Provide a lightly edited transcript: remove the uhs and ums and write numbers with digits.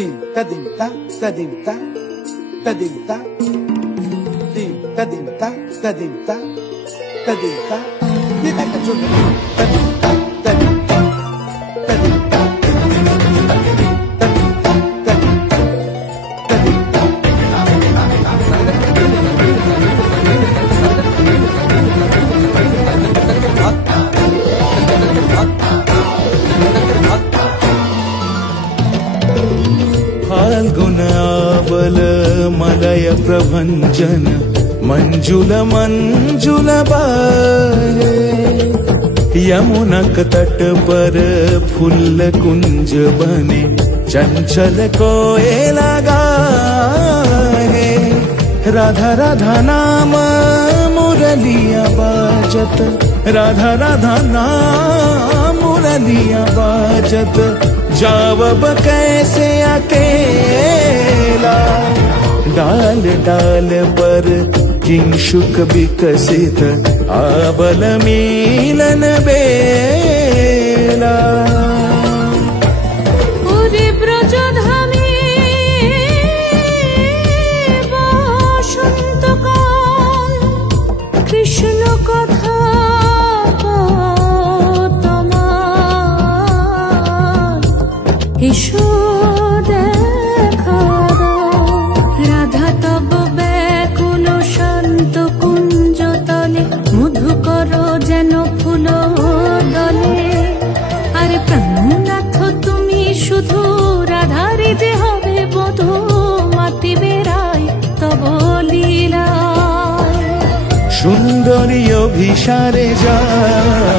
Dim ta dim ta ta dim ta ta dim ta dim ta dim ta ta dim ta ta dim ta ni ta ka chun ta dim ta ta dim ta ta dim ta फाल्गुनावल मलय प्रभंजन मंजुल मंजुल बाहे यमुनक तट पर फूल कुंज बने चंचल कोयला गाहे राधा राधा नाम मुरलिया बाजत राधा राधा नाम मुरलिया बाजत जावब कैसे अकेला डाल डाल पर किंशुक विकसित आवल मिलन बेला कृष्ण कथा এসো দেখা দাও রাধা তব ব্যাকুল শান্ত কুঞ্জ তলে মধুকর যেন ফুল দলে আরে প্রাণনাথ তুমি শুধু রাধারে যে হবে বধূ মাতি বেড়াই তব লীলা সুন্দরী অভিসারে যায়